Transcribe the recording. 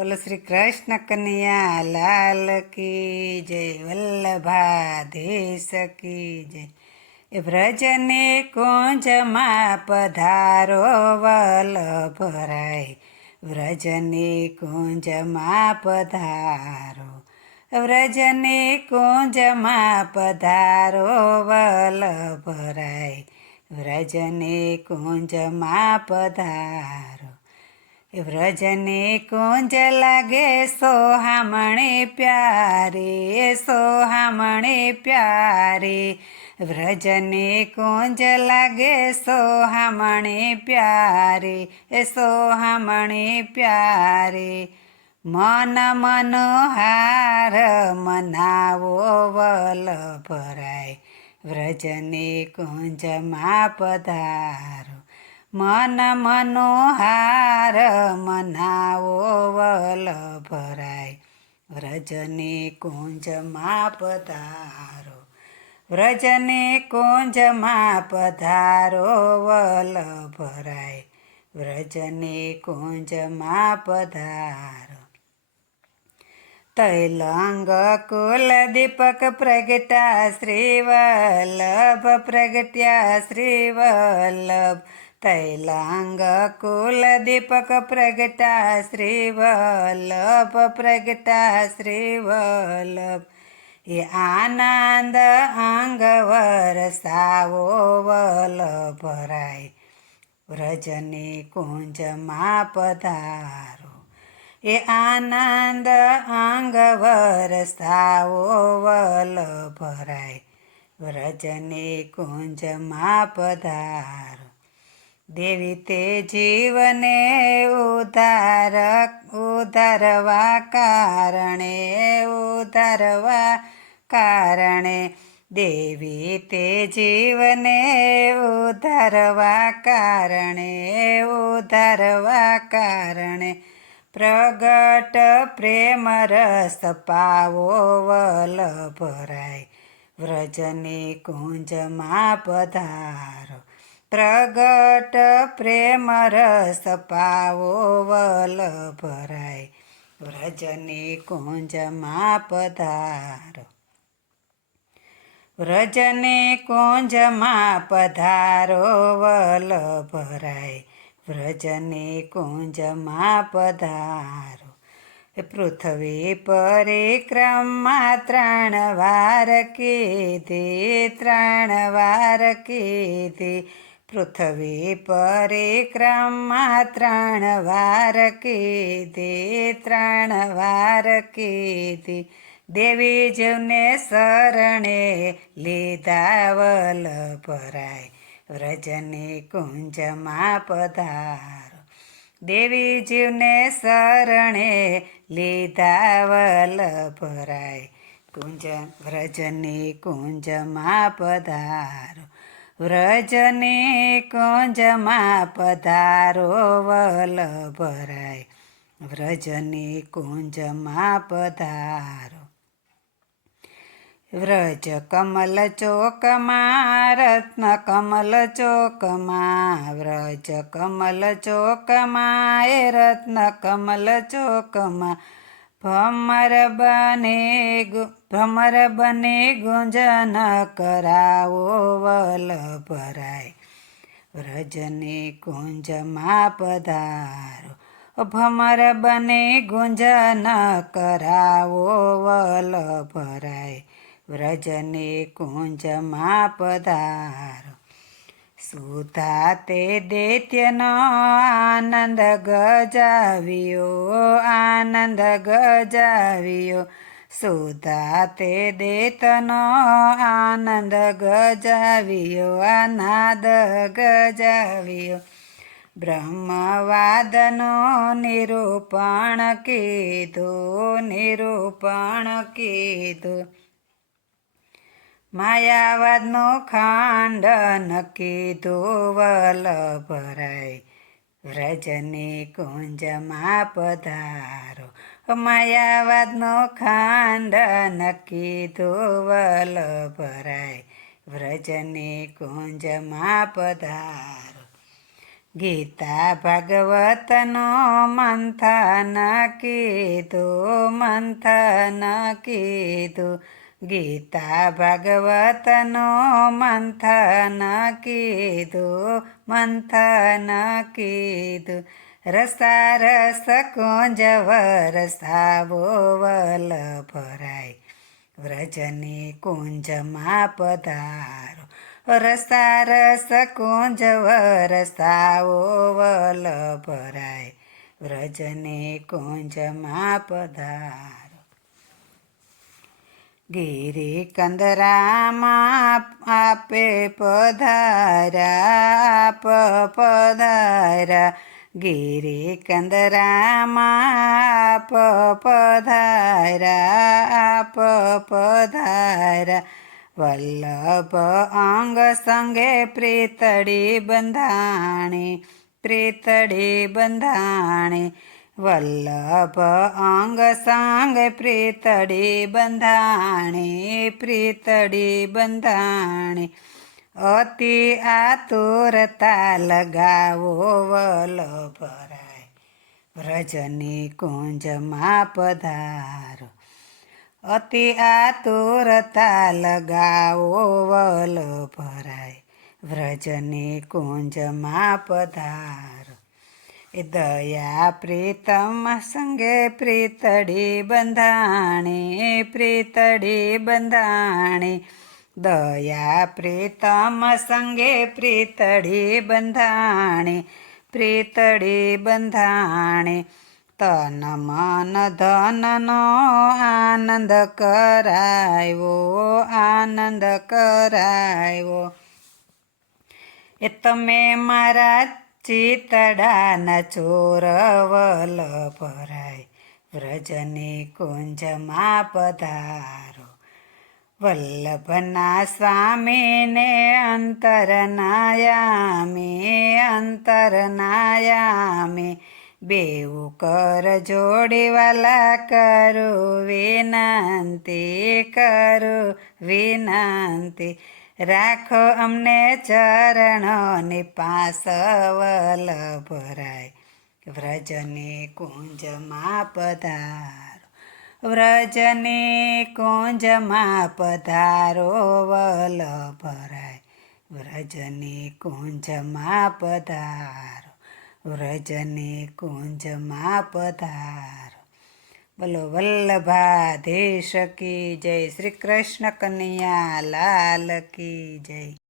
બોલો શ્રી કૃષ્ણ કનૈયા લાલ કી જય, વલ્લભાધીશ કી જય. એ વ્રજને કુંજમાં પધારો વલ્લભરાય, વ્રજને કુંજમાં પધારો, વ્રજને કુંજમાં પધારો વલ્લભરાય, વ્રજને કુંજમાં પધારો. વ્રજને કુંજ લાગે સોહામણે પ્યારે, સોહામણે પ્યારે, વ્રજને કુંજ લાગે સોહામણે પ્યારે, સોહામણે પ્યારે. મન મનોહાર મનાવો વલ્લભરાય, વ્રજને કુંજમાં પધારો, મન મનોહાર મનાવો વલ્લભરાય, વ્રજને કુંજમાં પધારો, વ્રજને કુંજમાં પધારો વલ્લભરાય, વ્રજને કુંજમાં પધારો. તૈલંગ કુલ દીપક પ્રગટ્યા શ્રી વલ્લભ, પ્રગટ્યા શ્રી વલ્લભ. તૈલાંગ કુલ દીપક પ્રગટા શ્રી વલ્લભ, પ્રગટા શ્રી વલ્લભ. એ આનંદ અંગ વરસાવો વલ્લભરાય, વ્રજને કુંજમાં પધારો. એ આનંદ અંગ વરસાવો વલ્લભરાય, વ્રજને કુંજમાં પધારો. દેવી તે જીવને ઉધારવા કારણે, ઉધારવા કારણે, દેવી તે જીવને ઉધારવા કારણે, ઉધારવા કારણે. પ્રગટ પ્રેમ રસ પાવો વલ્લભરાય, વ્રજને કુંજમાં પધારો. પ્રગટ પ્રેમ રસ પાવો વલ્લભરાય, વ્રજને કુંજમાં પધારો. વ્રજને કુંજમાં પધારો વલ્લભરાય, વ્રજને કુંજમાં પધારો. પૃથ્વી પરિક્રમા 3 વાર કીધી, 3 વાર કીધી. પૃથ્વી પરિક્રમા 3 વાર કીધી, 3 વાર કીધી. દેવી જીવને શરણે લીધા વલ્લભરાય, વ્રજને કુંજમાં પધારો. દેવી જીવને શરણે લીધા વલ્લભરાય, કુંજ વ્રજને કુંજમાં પધારો, વ્રજને કુંજમાં પધારો વલ્લભરાય, વ્રજને કુંજમાં પધારો. વ્રજ કમલ ચોકમાં, રત્ન કમલ ચોકમાં, વ્રજ કમલ ચોકમાં, એ રત્ન કમલ ચોકમાં. ભ્રમર બને ગુંજન કરાવો વલ્લભરાય, વ્રજને કુંજમાં પધારો. ભ્રમર બને ગુંજન કરાવો વલ્લભરાય, વ્રજને કુંજમાં પધારો. સુધા તે દૈત્યનો આનંદ ગજાવ્યો, આનંદ ગજાવ્યો. સુધા તે દૈત્યનો આનંદ ગજાવ્યો, આનંદ ગજાવ્યો. બ્રહ્મવાદનો નિરૂપણ કીધું, નિરૂપણ કીધું. માયાવાદનું ખંડન કીધું વલ્લભરાય, વ્રજને કુંજમાં પધારો. માયાવાદનું ખંડન કીધું વલ્લભરાય, વ્રજને કુંજમાં પધારો. ગીતા ભાગવતનો મંથન કીધું ગીતા ભાગવતનો મંથન કીધું રસા રસ કુંજ વરસાવો વલ્લભરાય વ્રજની કુંજમાં પધારો રસા રસ કુંજ વરસાવો વલ્લભરાય વ્રજની કુંજમાં પધારો ગિરી કંદરામાં આપે પધાર્યા ગિરી કંદરામાં પધાર્યા વલ્લભ અંગ સંગે પ્રીતડી બંધાણી વલ્લભ અંગ સંગે પ્રીતડી બંધાણી અતિ આતુરતા લગાવો વલ્લભરાય વ્રજની કુંજમાં પધારો અતિ આતુરતા લગાવો વલ્લભરાય વ્રજની કુંજમાં પધારો એ દયા પ્રીતમ સંગે પ્રીતડી બંધાણી દયા પ્રીતમ સંગે પ્રીતડી બંધાણી તન મન ધનનો આનંદ કરાવ્યો એ તમે મારા ચિતડાના ચોર વલ્લભરાય વ્રજની કુંજમાં પધારો વલ્લભના સ્વામીને અંતરનાયામી બેઉ કર જોડી વાલા કરું વિનંતી રાખો અમને ચરણોની પાસ વલ્લભરાય વ્રજની કુંજમાં પધારો વ્રજની કુંજમાં પધારો વલ્લભરાય વ્રજની કુંજમાં પધારો વ્રજની કુંજમાં પધારો બોલો વલ્લભાધીશ કી જય શ્રી કૃષ્ણ કનૈયા લાલ કી જય